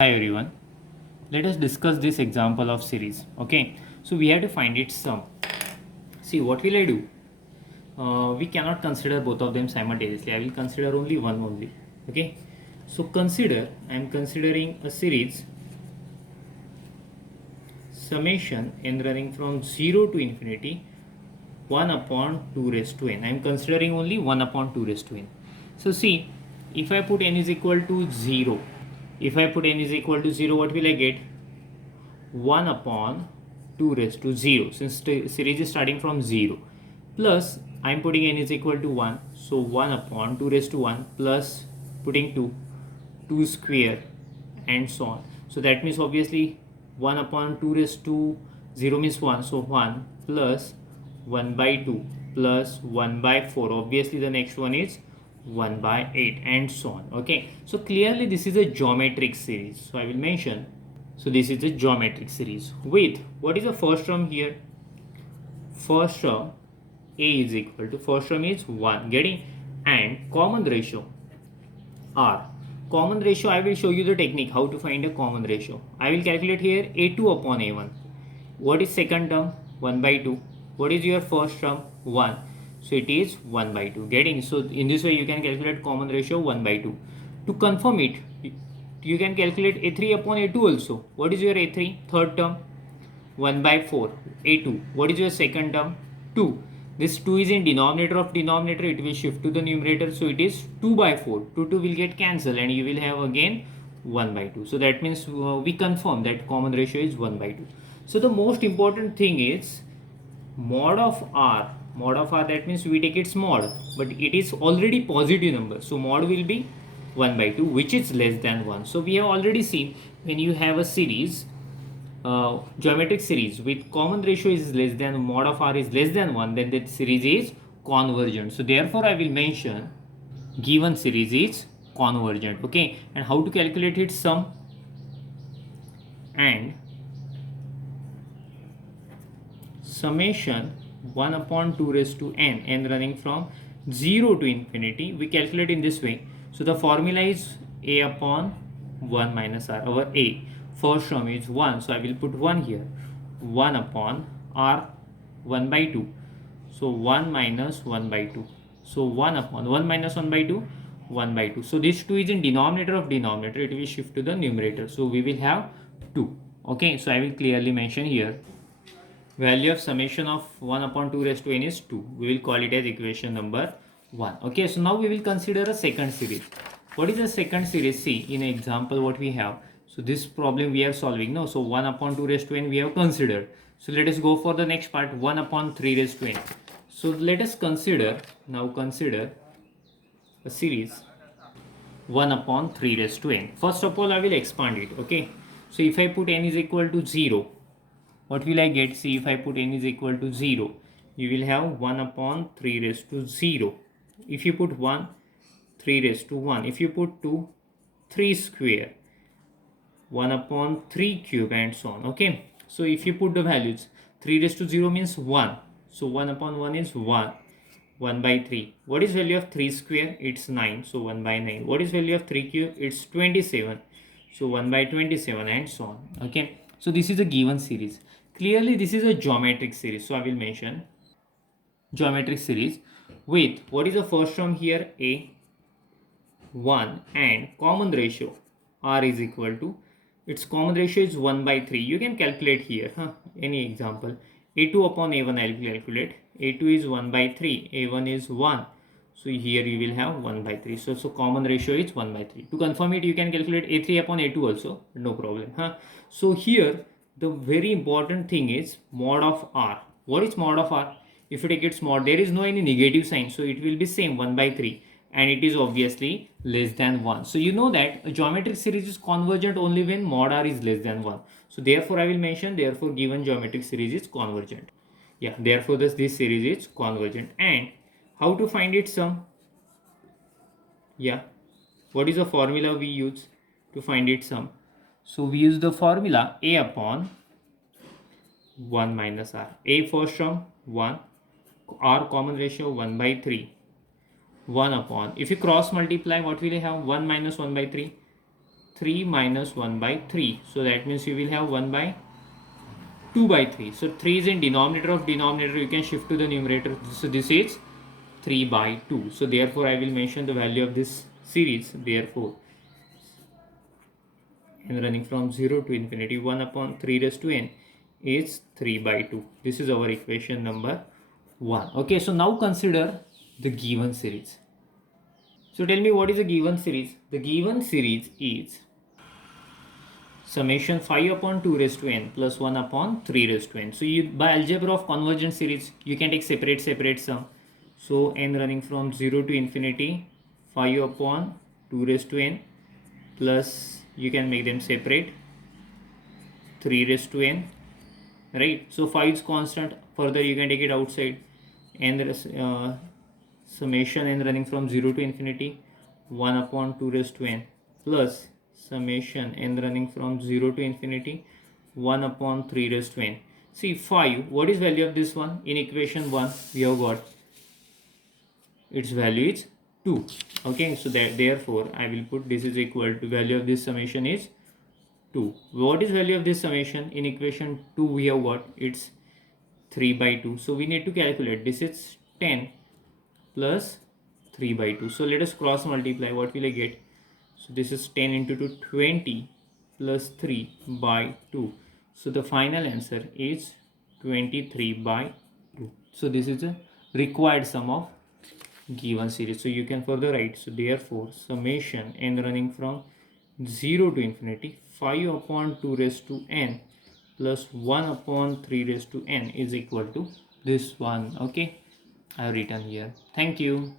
Hi everyone, let us discuss this example of series. Okay, so we have to find its sum. See, what will I do? We cannot consider both of them simultaneously. I will consider only one only. Okay, so I am considering a series summation n running from 0 to infinity 1 upon 2 raised to n. I am considering only 1 upon 2 raised to n. So see, if I put n is equal to 0, what will I get? 1 upon 2 raised to 0, since the series is starting from 0, plus I am putting n is equal to 1, so 1 upon 2 raised to 1 plus putting 2 square and so on. So that means obviously 1 upon 2 raised to 0 means 1, so 1 plus 1 by 2 plus 1 by 4. Obviously the next one is 1 by 8 and so on. Okay, so clearly this is a geometric series, so I will mention. So this is a geometric series with, what is the first term here? First term a is equal to, first term is 1, getting, and common ratio r. Common ratio, I will show you the technique how to find a common ratio. I will calculate here a2 upon a1. What is second term? 1 by 2. What is your first term? 1. So it is 1 by 2, getting. So in this way you can calculate common ratio 1 by 2. To confirm it, you can calculate a3 upon a2 also. What is your a3? Third term? 1 by 4. a2. What is your second term? 2. This 2 is in denominator of denominator, it will shift to the numerator, so it is 2 by 4. 2 will get cancelled and you will have again 1 by 2. So that means we confirm that common ratio is 1 by 2. So the most important thing is mod of r. Mod of r, that means we take its mod, but it is already positive number, so mod will be 1 by 2, which is less than 1. So we have already seen, when you have a series, geometric series with common ratio is less than, mod of r is less than 1, then that series is convergent. So therefore I will mention given series is convergent. Okay, and how to calculate its sum? And summation 1 upon 2 raised to n running from 0 to infinity, we calculate in this way. So the formula is a upon 1 minus r. Our a first term is 1, so I will put 1 here. 1 upon r, 1 by 2, so 1 minus 1 by 2, so 1 upon 1 minus 1 by 2, 1 by 2. So this 2 is in denominator of denominator, it will shift to the numerator, so we will have 2. Okay, so I will clearly mention here value of summation of 1 upon 2 raised to n is 2. We will call it as equation number 1. Okay, so now we will consider a second series. What is a second series? See, in example what we have. So this problem we are solving now. So 1 upon 2 raised to n we have considered. So let us go for the next part, 1 upon 3 raised to n. So let us consider a series 1 upon 3 raised to n. First of all, I will expand it. Okay, so if I put n is equal to 0, what will I get? See, if I put n is equal to 0, you will have 1 upon 3 raised to 0. If you put 1, 3 raised to 1. If you put 2, 3 square, 1 upon 3 cube and so on. Okay, so if you put the values, 3 raised to 0 means 1. So 1 upon 1 is 1. 1 by 3. What is value of 3 square? It's 9. So 1 by 9. What is value of 3 cube? It's 27. So 1 by 27 and so on. Okay, so this is a given series. Clearly this is a geometric series, so I will mention geometric series with, what is the first term here? A, 1, and common ratio r is equal to, its common ratio is 1 by 3. You can calculate here, any example. a2 upon a1 I will calculate. a2 is 1 by 3, a1 is 1. So here you will have 1 by 3. So common ratio is 1 by 3. To confirm it, you can calculate a3 upon a2 also, no problem. So here the very important thing is mod of r. What is mod of r? If you take its mod, there is no any negative sign, so it will be same 1 by 3, and it is obviously less than 1. So you know that a geometric series is convergent only when mod r is less than 1. So therefore I will mention, therefore given geometric series is convergent. Yeah, therefore this series is convergent. And how to find its sum? Yeah, what is the formula we use to find its sum? So we use the formula a upon 1 minus r. A first term 1, r common ratio 1 by 3, 1 upon, if you cross multiply, what will you have? 1 minus 1 by 3, 3 minus 1 by 3. So that means you will have 1 by 2 by 3. So 3 is in denominator of denominator. You can shift to the numerator. So this is 3 by 2. So therefore I will mention the value of this series. Therefore, and running from 0 to infinity, 1 upon 3 raised to n is 3 by 2. This is our equation number 1. Okay, so now consider the given series. So tell me, what is the given series? The given series is summation 5 upon 2 raised to n plus 1 upon 3 raised to n. So you, by algebra of convergent series, you can take separate sum. So n running from 0 to infinity, 5 upon 2 raised to n plus, you can make them separate, 3 raised to n, right? So 5 is constant. Further you can take it outside. And summation n running from 0 to infinity, 1 upon 2 raised to n plus summation n running from 0 to infinity, 1 upon 3 raised to n. See 5, what is value of this one? In equation 1 we have got its value is 2. Okay, so that therefore I will put this is equal to value of this summation is 2. What is value of this summation? In equation 2 we have got it's 3 by 2. So we need to calculate. This is 10 plus 3 by 2. So let us cross multiply. What will I get? So this is 10 into 2, 20 plus 3 by 2. So the final answer is 23 by 2. So this is a required sum of given series. So you can further write. So therefore summation n running from 0 to infinity, 5 upon 2 raised to n plus 1 upon 3 raised to n is equal to this one. Okay, I have written here. Thank you.